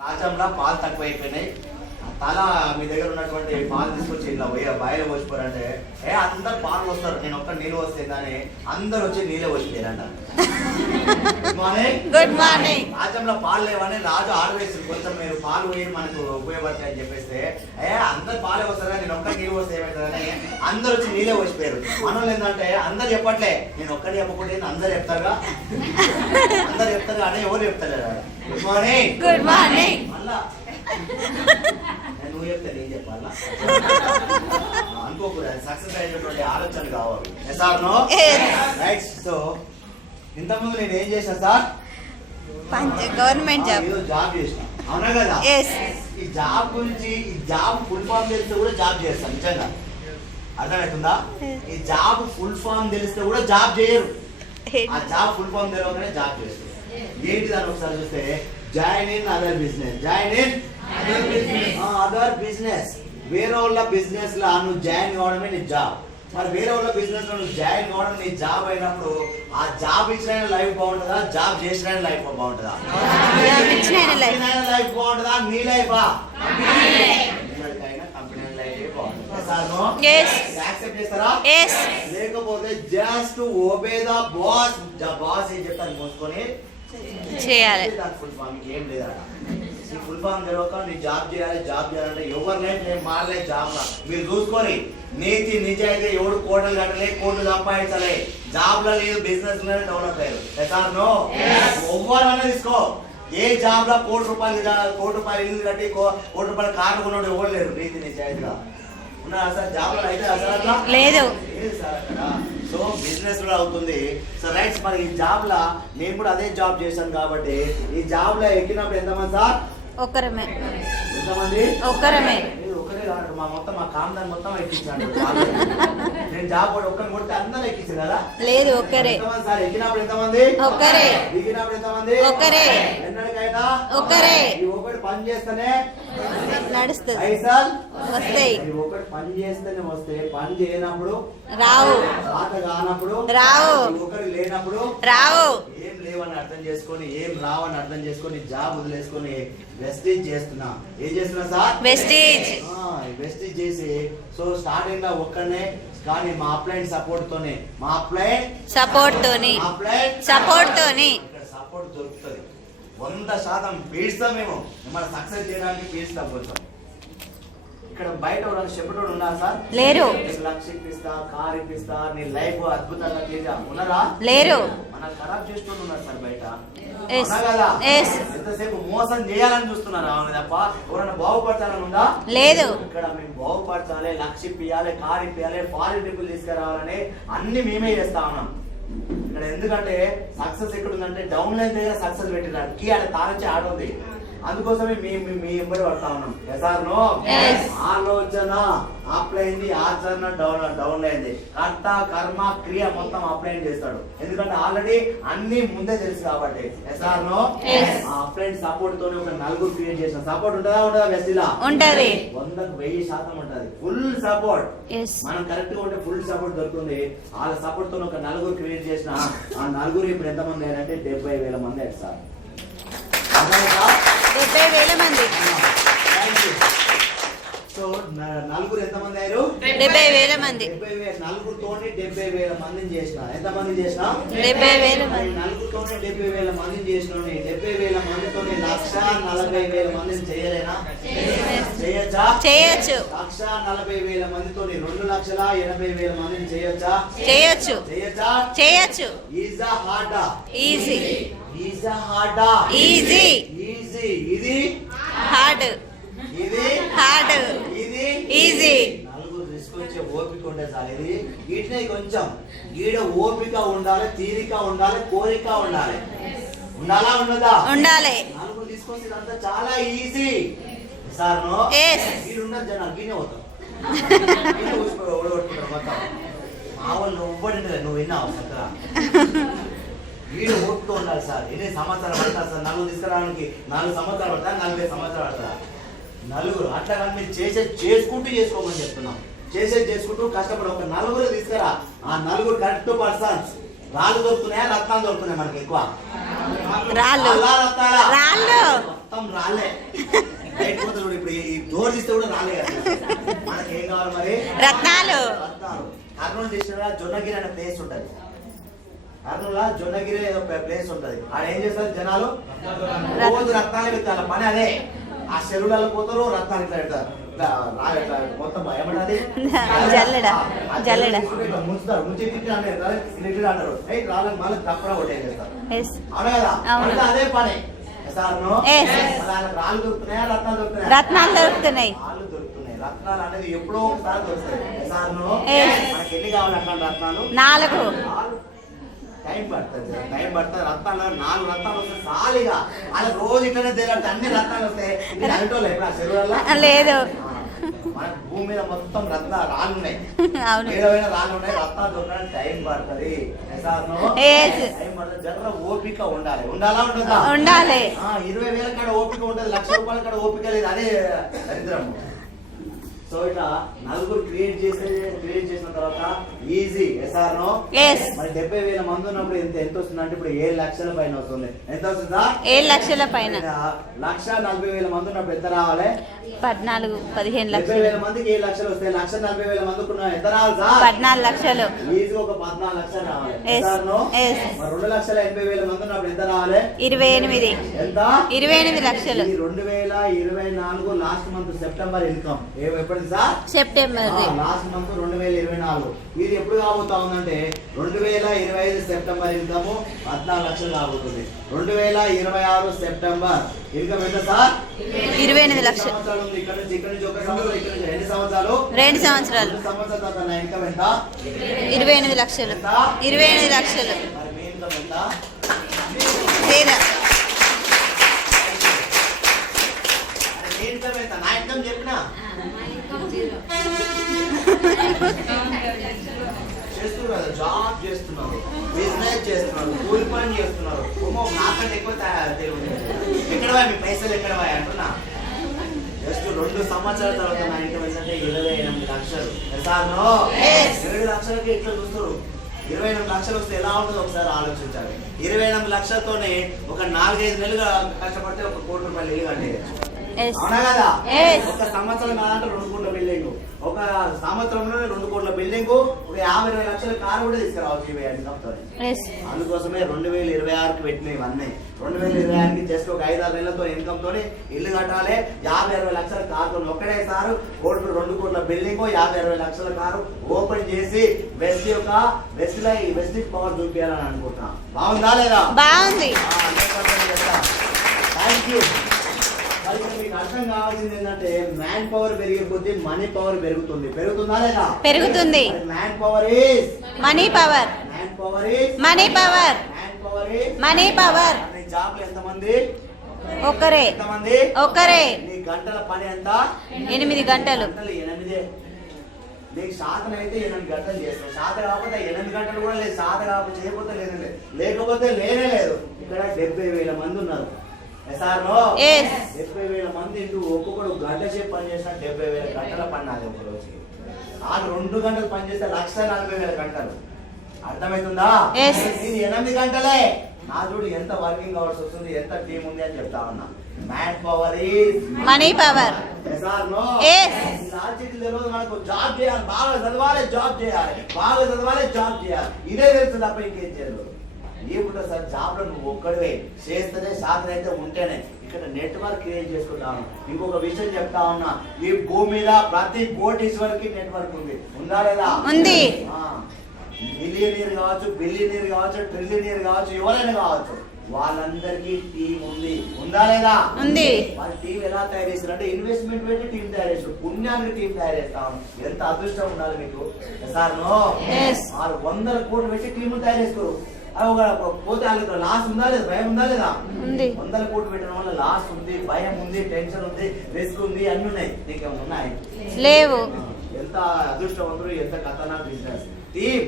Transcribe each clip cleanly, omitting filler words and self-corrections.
రాజంలో పాలు తక్కువైపోయినాయి. తల మీ దగ్గర ఉన్నటువంటి పాలు తీసుకొచ్చి ఇట్లా బాయిలో పోసిపోరంటే అందరు పాలు వస్తారు, నేను ఒక్క నీళ్ళు వస్తే కానీ అందరు వచ్చి నీళ్ళే పోసిపోయారంట. Good morning. Good morning. రాజంలో పాలు లేవని రాజు ఆర్డర్ వేసింది, కొంచెం మీరు పాలు పోయి మనకు ఉపయోగపడతాయి అని చెప్పేస్తే అందరు పాలే వస్తారు, నేను ఒక్క నీళ్ళు వస్తే ఏమవుతుందని అందరు వచ్చి నీళ్ళే పోసిపోయారు. మనోళ్ళు ఏంటంటే అందరు చెప్పట్లే, నేను ఒక్కటి చెప్పకుంటే అందరు చెప్తారుగా, అందరు చెప్తారు అంటే ఎవరు చెప్తారు. Good morning. Good morning. మళ్ళా నువ్వు చెప్తే నేను చెప్పాలా అనుకోకూడదు, సక్సెస్ అయినటువంటి ఆలోచన కావాలి. రైట్. సో ఇంతకుముందు నేను ఏం చేశాను సార్, గవర్నమెంట్ జాబ్ జాబ్ చేసిన, అవునా కదా? ఈ జాబ్ గురించి, ఈ జాబ్ ఫుల్ ఫామ్ తెలిస్తే కూడా జాబ్ చేస్తాను. నిజంగా అర్థమవుతుందా? ఈ జాబ్ ఫుల్ ఫామ్ తెలిస్తే కూడా జాబ్ చేయరు. ఆ జాబ్ ఫుల్ ఫామ్ తెలియగానే జాబ్ చేస్తారు. ఏంటి దాన్ని ఒకసారి చూస్తే, join in other business. Join in other business. వేరే వాళ్ళ బిజినెస్ లో నువ్వు జాయిన్ కావడమే నీ జాబ్. మరి వేరే వాళ్ళ బిజినెస్ లో నువ్వు జాయిన్ కావడం నీ జాబ్ అయినప్పుడు ఆ జాబ్ ఇచ్చిన లైఫ్ బాగుంటుందా, జాబ్ చేసిన లైఫ్ బాగుంటుందా? లైఫ్ బాగుంటుందా, నీ లైఫా? కంపెనీ లైఫ్ బాగుంటుంది. యాక్సెప్ట్ చేస్తారా? లేకపోతే just obey the boss. Boss ఏం చెప్తాను మోసుకొని చేయాలి. ఫుల్ ఫామ్ ఏం లేదా? ఈ ఫుల్ ఫామ్ తెలియక నీ జాబ్ చేయాలి, జాబ్ చేయాలంటే ఎవరి లైఫ్ నేను మారలే. జాబ్ లా మీరు చూసుకొని నీతి నిజాయితీ ఎవడు కోటలు కట్టలే, కోట్లు సంపాదించలే, జాబ్ లో లేదు, బిజినెస్ లోనే డెవలప్ అయ్యారు. ఎవరైనా తీసుకో, ఏ జాబ్ లో కోటి రూపాయలు ఇల్లు కట్టి కోటి రూపాయలు కార్లు కొన్నాడు ఎవరు లేరు నీతి నిజాయితీగా ఉన్నారు. అసలు జాబ్ లో అయితే అసలు అట్లా లేదు సార్ అక్కడ. సో బిజినెస్ లో అవుతుంది. So rights. మరి ఈ జాబ్ లా నేను కూడా అదే జాబ్ చేశాను కాబట్టి ఈ జాబ్ లో ఎక్కినప్పుడు ఎంతమంది సార్? ఒక్కరమే. ఎంతమంది? ఒక్కరమే. ఒకరే కాదు, మా కాందాన్ని మొత్తం ఎక్కించాను. నేను జాబ్ కూడా ఒక్కరిని కొడితే అందరూ ఎక్కించాను కదా? లేదు ఒక్కరే. ఎంతమంది సార్? ఎక్కినప్పుడు ఎంతమంది? ఒక్కరే. దిగినప్పుడు ఎంతమంది? ఒక్కరే. ఎన్నడికైనా ఒక్కరే. ఈ ఒకటి పని చేస్తేనే నడుస్తుంది, పైసలు వస్తాయి. ఒకటి పని చేస్తేనే వస్తే, పని చేయనప్పుడు రావు, ఆట కానప్పుడు రావు, ఒకటి లేనప్పుడు రావు. ఏం లేవని అర్థం చేసుకొని, ఏం రావని అర్థం చేసుకొని జాబ్ వదిలేసుకొని వెస్టేజ్ చేస్తున్నా. ఏం చేస్తున్నా సార్? వెస్టేజ్. వెస్టేజ్ చేసి సో స్టార్టింగ్ లో ఒక్కనే, కానీ మా అప్లైన్ సపోర్ట్ తోనే, మా అప్లైన్ సపోర్ట్ తోని ఇక్కడ సపోర్ట్ దొరుకుతుంది. 100% పీడ్స్తాం మేము, మిమ్మల్ని సక్సెస్ చేయడానికి పీడ్స్తాం. కొంచెం ఇక్కడ బయట చెప్పటోడు ఉన్నారు సార్? లేరు. లక్ష ఇప్పిస్తా, కార్ ఇప్పిస్తా, నీ లైఫ్ అద్భుతంగా చేసా ఉన్నారా? లేరు. మన ఖరాబ్ చేసేటోళ్ళు ఉన్నారు సార్ బయట. కదా ఎంతసేపు మోసం చేయాలని చూస్తున్నారు, అవును తప్ప ఎవరైనా బాగుపడతాలని ఉందా? లేదు. ఇక్కడ మేము బాగుపరచాలి, లక్ష ఇప్పియాలి, కార్ ఇప్పియాలి, ఫారిన్ ట్రిప్పులు తీసుకురావాలని అన్ని మేమే చేస్తా ఉన్నాం ఇక్కడ. ఎందుకంటే సక్సెస్ ఎక్కడ ఉందంటే డౌన్ లైన్ దగ్గర సక్సెస్ పెట్టినారు, కీ ఆడ తారొచ్చి ఆడ ఉంది. అందుకోసమే మీ ఎంబడి పడతా ఉన్నాం. ఆలోచన అప్లైంది, ఆచరణ డౌన్ అయింది, కర్త కర్మ క్రియ మొత్తం అప్లైన్ చేస్తాడు. ఎందుకంటే ఆల్రెడీ అన్ని ముందే తెలుసు కాబట్టి. అప్లైన్ సపోర్ట్ తోనే ఒక నలుగురు క్రియేట్ చేసిన సపోర్ట్ ఉంటుందా వెస్టిలా? ఉంటది. 100% ఉంటది ఫుల్ సపోర్ట్. మనం కరెక్ట్ గా ఉంటే ఫుల్ సపోర్ట్ దొరుకుతుంది. వాళ్ళ సపోర్ట్ తో ఒక నలుగురు క్రియేట్ చేసిన ఆ నలుగురు ఇప్పుడు ఎంతమంది అయ్యారంటే 70,000 మంది అయ్యారు సార్. 70,000 మంది. సో నలుగురు ఎంతమంది అయ్యారు? 70,000 మంది. నలుగురుతోని 70,000 మందిని చేసిన. ఎంతమంది చేసిన? 70,000 మంది. నలుగురుతోనే 70,000 మందిని చేసిన. 70,000 మందితోని 1,40,000 మందిని చేయలేనా? చేయొచ్చా? చేయొచ్చు. 1,40,000 మందితోని 2,80,000 మందిని చేయొచ్చా? చేయొచ్చు. చేయొచ్చా? చేయొచ్చు. ఈజా హార్డా? ఈజీ. ఈజా హార్డా? ఈజీ. ఈజీ. ఇది హార్డ్. ఇది హార్డ్. ఇది ఈజీ. నలుగురు తీసుకొచ్చే ఓపిక ఉంటే చాలు. ఇది వీటినే కొంచెం ఈడ ఓపిక ఉండాలి, తీరిక ఉండాలి, కోరిక ఉండాలి. ఉండాలా? ఉండదా? ఉండాలి. నలుగురు తీసుకొచ్చి ఇదంతా చాలా ఈజీ సార్. వీడున్న జనాలు గీనే అవుతాం, ఓడగొట్టుకుంటారు మొత్తం. మా వాళ్ళు ఒవ్వడింటే నువ్వు విన్నావు చక్కగా. వీడు ఓపిక ఉండాలి సార్. ఎన్ని సంవత్సరాలు పడతారు సార్ నలుగురు తీసుకురావడానికి? 4 సంవత్సరాలు పడతా, 40 సంవత్సరాలు పడతారా? నలుగురు అట్లా కానీ మీరు చేసుకుంటూ చేసుకోమని చెప్తున్నాం. చేసుకుంటూ కష్టపడి ఒక నలుగురు తీసుకురా. ఆ నలుగురు కరెక్ట్ పర్సన్స్. రాళ్ళు దొరుకుతున్నాయా, రత్నాలు దొరుకుతున్నాయి మనకి ఎక్కువ? రాళ్ళు. మొత్తం రాలే లేకపోతే చూడు ఇప్పుడు ఈ డోర్ తీస్తే కూడా రాలే కదా. మనకి ఏం కావాలి మరి? రత్నాలు. రత్నాలు. కర్నూలు డిస్ట్రిక్ట్ జొన్నగిరి అనే ప్లేస్ ఉంటది. కర్నూలులో జొన్నగిరి ఏదో ప్లేస్ ఉంటది. ఆడ ఏం చేస్తారు జనాలు? రోజు రత్నాలు పెడతారు. పని అదే. ఆ చెరువులలో పోతారు, రత్నాలు ఇట్లా పెడతారు. మొత్తం ఏమంటారు? జల్లెడ ముంచుతారు. ముంచి అంటారు. రాళ్ళని మళ్ళీ తప్పడా కొట్టేస్తారు. అవునా కదా? అదే పని. రాళ్ళు దొరుకుతున్నాయా? రత్నాలు దొరుకుతున్నాయి. రత్నాలు దొరుకుతున్నాయి. రాళ్ళు దొరుకుతున్నాయి. రత్నాలు అనేది ఎప్పుడో ఒకసారి దొరుకుతాయి. మనకి ఎన్ని కావాలి అట్లా రత్నాలు? 4. టైం పడుతుంది. రత్నాలు 4 రత్నాలు వస్తాయి సాలిగా. అలా రోజు ఇట్లనే తెలియదు. అన్ని రత్నాలు వస్తాయి. అరటోళ్ళు ఎప్పుడు ఆ చెరువులలో లేదు. మన భూమి మీద మొత్తం రాళ్ళు ఉన్నాయి. అవును. ఏదైనా రాళ్ళు ఉన్నాయి. రత్నాలు దొరకడానికి టైం పడుతుంది. టైం పడుతుంది. జర ఓపిక ఉండాలి. ఉండాలా? ఉంటుందా? ఉండాలి. 20,000 కాడ ఓపిక ఉంటుంది. 1,00,000 కాడ ఓపిక లేదు. అదే దరిద్రం. సో ఇట్లా నలుగురు క్రియేట్ చేసిన తర్వాత ఈజీ. SR no? మరి 70,000 మంది ఉన్నప్పుడు ఎంత వస్తుంది అంటే ఇప్పుడు 7 లక్షల పైన వస్తుంది. ఎంత వస్తుందా? 7 లక్షల పైన. 1,40,000 మంది ఉన్నప్పుడు ఎంత రావాలి? 14-15 లక్షలు. 70,000 మందికి 7 లక్షలు వస్తాయి. 1,40,000 మందికి ఎంత రావాలి సార్? 14 లక్షలు. ఈజీ ఒక 14 లక్షలు రావాలి. Yes or no? మరి 2,80,000 మంది ఉన్నప్పుడు ఎంత రావాలి? 28. ఎంత? 28 లక్షలు. 2024 లాస్ట్ మంత్ సెప్టెంబర్ ఇన్కమ్ ఎప్పుడు సార్? September last month 2024. ఇది ఎప్పుడు కాబోతా ఉందంటే 2025 సెప్టెంబర్ ఇన్కమ్ 14 లక్షలు కాబోతుంది. 2026 సెప్టెంబర్ ఇన్కమ్ ఎంత సార్? 28 లక్షలు. సంవత్సరాలు ఉంది. ఇక్కడ నుంచి ఒక సంవత్సరం, ఇక్కడ నుంచి 2 సంవత్సరాలు. 2 సంవత్సరాలు. 2 సంవత్సరాల తర్వాత నా ఇన్కమ్ ఎంత? 28 లక్షలు. 28 లక్షలు. మరి మీ ఇన్కమ్ ఎంత? లేదా? మీ ఇన్కమ్ ఎంత? నా ఇన్కమ్ చెప్పినా చేస్తున్నారు. జాబ్ చేస్తున్నారు, బిజినెస్ చేస్తున్నారు, కూలి పని చేస్తున్నారు. నాకంటే ఎక్కువ ఎక్కడ మీ పైసలు ఎక్కడ అంటున్నా. జస్ట్ 2 సంవత్సరాల తర్వాత నా ఇన్కమ్ ఏంటంటే 28 లక్షలు. 7 లక్షలకి ఎట్లా చూస్తారు? 28 లక్షలు వస్తే ఎలా ఉంటుందో ఒకసారి ఆలోచించాలి. 28 లక్షలతోనే ఒక 4-5 నెలలుగా కష్టపడితే 1 కోటి రూపాయలు ఇల్లు కట్టేయచ్చు. అవునా కదా? ఒక సంవత్సరం కాదంటే 2 కోట్ల బిల్డింగ్. ఒక సంవత్సరంలోనే 2 కోట్ల బిల్డింగ్. ఒక 50-20 లక్షల కారు కూడా తీసుకురావచ్చు. అందుకోసమే 2026కి పెట్టినవి ఇవన్నీ. 2026కి జస్ట్ ఒక 5-6 నెలలతో ఇన్కమ్ తోని ఇల్లు కట్టాలి. 50-60 లక్షల కారు ఒక్కడేసారి 2 కోట్ల బిల్డింగ్, 50-60 లక్షల కారు ఓపెన్ చేసి వెస్ట్ పవర్ చూపించాలని అనుకుంటున్నాం. బాగుందా లేదా? బాగుంది. Thank you. మీకు అర్థం కావాల్సింది ఏంటంటే మ్యాన్ పవర్ పెరిగే కొద్దీ మనీ పవర్ పెరుగుతుంది. పెరుగుతుందా లేదా? పెరుగుతుంది. Man power is money power. Man power is money power. Man power is money power. నీ జాబ్ లో ఎంతమంది? ఒక్కరే. ఎంతమంది? ఒక్కరే. నీ గంటల పని ఎంత? 8 గంటలు. 8. నీకు శాతం అయితే 8 గంటలు చేస్తావు. శాత కాకపోతే 8 గంటలు కూడా లేదు. శాత కాకపోతే చేయకపోతే లేకపోతే లేనే లేదు. ఇక్కడ 70,000 మంది ఉన్నారు. 70,000 మంది ఇంటూ ఒక్కొక్కడు గంట సేపు పని చేసినా 70,000 గంటల పని నాది ఒక రోజుకి. వాళ్ళు 2 గంటలు పని చేస్తే 1,40,000 గంటలు. అర్థమవుతుందా? ఇది 8 గంటలే. నా చూడు ఎంత వర్కింగ్ అవర్స్ వస్తుంది, ఎంత టీం ఉంది అని చెప్తా ఉన్నా. Man power is money power. మనకు జాబ్ చేయాలి, బాగా చదవాలి, జాబ్ చేయాలి, బాగా చదవాలి, జాబ్ చేయాలి. ఇదే తెలుసు తప్ప ఇంకేం చేయలేదు. ఇప్పుడు సార్ జాబ్ లో నువ్వు ఒక్కడివే చేస్తేనే శాతం అయితే ఉంటేనే. ఇక్కడ నెట్వర్క్ క్రియేట్ చేసుకుంటాను. ఇంకొక విషయం చెప్తా ఉన్నా. ఈ భూమి మీద ప్రతి కోటీశ్వరికి నెట్వర్క్ ఉంది. ఉందా లేదా? ఉంది. మిలియనీర్ కావచ్చు, బిలియనీర్ కావచ్చు, ట్రిలియనీర్ కావచ్చు, ఎవరైనా కావచ్చు, వాళ్ళందరికీ టీం ఉంది. ఉందా లేదా? ఉంది. వాళ్ళ టీం ఎలా తయారు చేస్తారు అంటే ఇన్వెస్ట్మెంట్ పెట్టి టీం తయారు చేస్తారు. పుణ్యానికి టీం తయారు చేస్తాం. ఎంత అదృష్టం ఉండాలి మీకు. సార్ నో 100 కోట్లు పెట్టి టీం తయారు చేసుకోరు. పోతే వాళ్ళకి లాస్ ఉందా లేదా? భయం ఉందా లేదా? 100 కోట్లు పెట్టడం వల్ల లాస్ ఉంది, భయం ఉంది, టెన్షన్ ఉంది, రిస్క్ ఉంది, అన్ని ఉన్నాయి. నీకేమో ఉన్నాయి? లేవు. ఎంత అదృష్టవంతుడు, ఎంత ఖతర్నాక్ బిజినెస్. టీం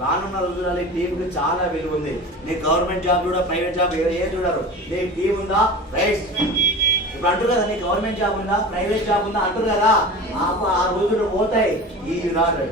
రానున్న రోజులలో టీం కి చాలా విలువ ఉంది. నీ గవర్నమెంట్ జాబ్ చూడ, ప్రైవేట్ జాబ్ ఏ చూడరు. నీకు టీం ఉందా? రైట్. ఇప్పుడు అంటారు కదా, నీ గవర్నమెంట్ జాబ్ ఉందా, ప్రైవేట్ జాబ్ ఉందా అంటారు కదా. ఆ రోజులు పోతాయి. ఈ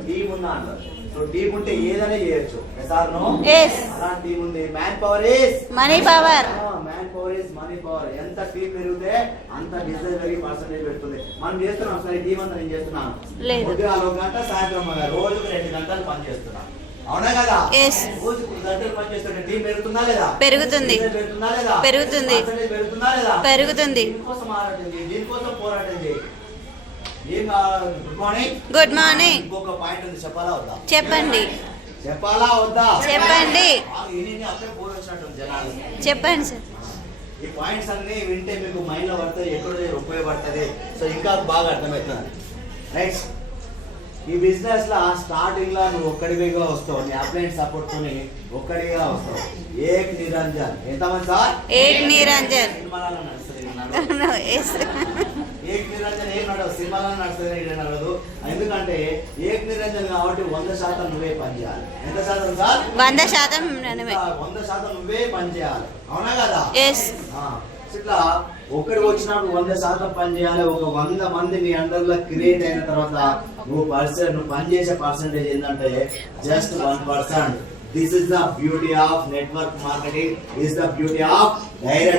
టీం ఉందా అంటారు. సో టీం ఉంటే ఏదైనా చేయొచ్చు. Yes or no? ఎస్. అలాంటి టీం ఉంది. Man power is money power. Man power is money power. ఎంత టీం పెరిగితే అంత బిజినెస్ పెరిగి పర్సెంటేజ్ పెడుతుంది. మనం చేస్తున్నాం సార్, టీం అంతా నేను చేస్తున్నాను. లేదు. పొద్దుగాల 1 గంట, సాయంత్రం రోజుకు 2 గంటలు పని చేస్తున్నాం. అవునా కదా? Yes. రోజుకు 2 గంటలు పని చేస్తుంటే టీం పెరుగుతుందా లేదా? పెరుగుతుంది. పెరుగుతుందా లేదా? పెరుగుతుంది. పర్సెంటేజ్ పెరుగుతుందా లేదా? పెరుగుతుంది. దీనికోసం ఆరాటం చేయి, దీనికోసం పోరాటం చేయి. ఏం గుడ్ మార్నింగ్. Good morning. ఇంకొక పాయింట్ ఉంది, చెప్పాలా వద్దా? చెప్పండి. చెప్పాలా వద్దా? చెప్పండి. అప్పుడే బోర్ వచ్చినట్టు జనాలు. చెప్పండి సార్. ఈ పాయింట్స్ అన్ని వింటే మీకు మైండ్ లో పడుతుంది, ఎక్కడ ఉపయోగపడుతుంది. సో ఇంకా బాగా అర్థమవుతుంది. రైట్. ఈ బిజినెస్ లా స్టార్టింగ్ లో నువ్వు ఒక్కడిగా వస్తావు, నీ అప్లైంట్ సపోర్ట్ తోని ఒక్కడిగా వస్తావు. ఏక్ నిరంజన్. ఎంతమంది సార్? ఏక్ నిరంజన్. సినిమాలలో నడుస్తుంది. ఎస్. ఏక్ నిరంజన్ ఏం నడవు, సినిమాలలో నడుస్తుంది, నడవదు. ఎందుకంటే ఏక్ నిరంజన్ కాబట్టి 100% నువ్వే పని చేయాలి. ఎంత శాతం సార్? 100% మనమే. 100% నువ్వే పని చేయాలి. అవునా కదా? ఎస్. ఇట్లా ఒక్కడికి వచ్చినప్పుడు 100% పని చేయాలి. ఒక 100 మంది నీ అండర్ లో క్రియేట్ అయిన తర్వాత నువ్వు పని చేసే పర్సెంటేజ్ ఏంటంటే just 1%. This is the beauty of network marketing, is the beauty of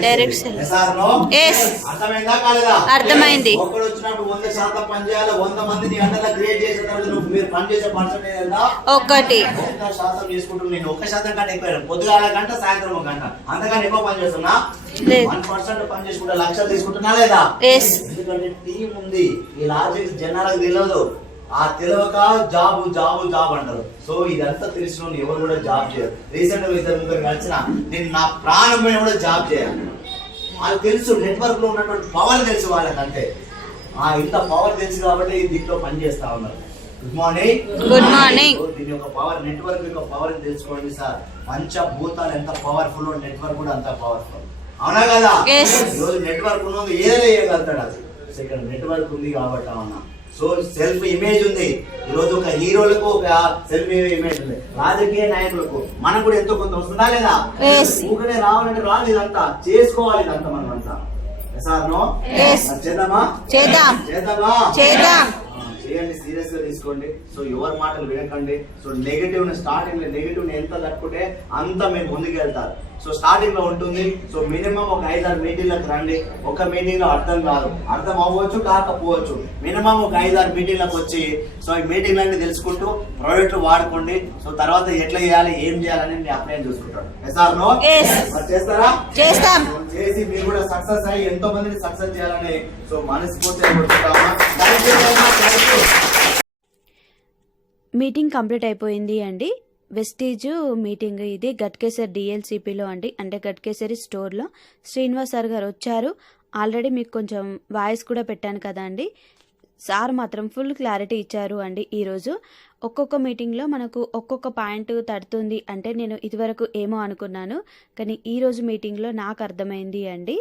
direct sale. Yes or no? Yes. అర్థమైందా కాలేదా? అర్థమైంది. ఒక్కడు వచ్చినప్పుడు 100% పని చేయాలి. 100 మంది నీ అండర్ లో క్రియేట్ చేసిన తర్వాత నువ్వు మీరు పని చేసే పర్సెంటేజ్ ఎంత? 1. 100% తీసుకుంటున్నాను. నేను 1% కంటే ఎక్కువ, పొద్దుగాల గంట, సాయంత్రం 1 గంట, అంతకన్నా ఎక్కువ పని చేస్తున్నా. లేదు. 1% పని చేసుకుంటే లక్షలు తీసుకుంటున్నా లేదా? ఎస్. ఎందుకంటే టీం ఉంది. ఈ లాజిక్ జనాలకు తెలియదు. ఆ తెలియక జాబ్ జాబ్ జాబ్ అంటారు. సో ఇదంతా తెలిసిన ఎవరు కూడా జాబ్ చేయరు. రీసెంట్ గా 2-3 కలిసిన నేను నా ప్రాణమైన కూడా జాబ్ చేయాలి. వాళ్ళకి తెలుసు, నెట్వర్క్ లో ఉన్నటువంటి పవర్ తెలుసు వాళ్ళకంటే. ఇంత పవర్ తెలుసు కాబట్టి దీంట్లో పని చేస్తా ఉన్నారు. Good morning. Good morning. దీని యొక్క పవర్, నెట్వర్క్ యొక్క పవర్ తెలుసుకోండి సార్. పంచభూతాలు ఎంత పవర్ఫుల్, నెట్వర్క్ కూడా అంత పవర్ఫుల్. అవునా కదా? ఈరోజు నెట్వర్క్ ఉన్నది ఏదైనా చేయగలుగుతాడు. అది సెకండ్ నెట్వర్క్ ఉంది కాబట్టి. అవునా? సో సెల్ఫ్ ఇమేజ్ ఉంది. ఈరోజు ఒక హీరోలకు ఒక సెల్ఫ్ ఇమేజ్ ఉంది. రాజకీయ నాయకులకు మనకు కూడా ఎంతో కొంత వస్తుందా లేదా? ఊకనే రావాలంటే రాదు, ఇదంతా చేసుకోవాలి. ఇదంతా మనం అంతా చేద్దామా? చేద్దామా? చేయండి, సీరియస్ గా తీసుకోండి. సో ఎవరి మాటలు వినకండి. సో నెగటివ్ స్టార్టింగ్ లో నెగటివ్ ఎంత తట్టుకుంటే అంత మేము ముందుకు వెళ్తారు. సో స్టార్టింగ్ లో ఉంటుంది. సో మినిమం ఒక 5-6 మీటింగ్లకు రండి. ఒక మీటింగ్ లో అర్థం కాదు, అర్థం అవ్వచ్చు కాకపోవచ్చు. మినిమం ఒక 5-6 మీటింగ్లకు వచ్చి సో ఈ మీటింగ్లన్నీ తెలుసుకుంటూ ప్రోడక్ట్ వాడుకోండి. సో తర్వాత ఎట్లా చేయాలి, ఏం చేయాలని మీ అప్లై చూసుకుంటారు. చేస్తారా? చేస్తాం. చేసి మీరు కూడా సక్సెస్ అయ్యి ఎంతో మందిని సక్సెస్ చేయాలని సో మనస్ఫూర్తిగా. మీటింగ్ కంప్లీట్ అయిపోయింది అండి. వెస్టీజ్ మీటింగ్ ఇది గట్కేసర్ డిఎల్సిపిలో అండి, అంటే గట్కేసరి స్టోర్లో. శ్రీనివాస్ సార్ గారు వచ్చారు. ఆల్రెడీ మీకు కొంచెం వాయిస్ కూడా పెట్టాను కదా అండి. సార్ మాత్రం ఫుల్ క్లారిటీ ఇచ్చారు అండి. ఈరోజు ఒక్కొక్క మీటింగ్లో మనకు ఒక్కొక్క పాయింట్ తడుతుంది అంటే నేను ఇదివరకు ఏమో అనుకున్నాను, కానీ ఈరోజు మీటింగ్లో నాకు అర్థమైంది అండి.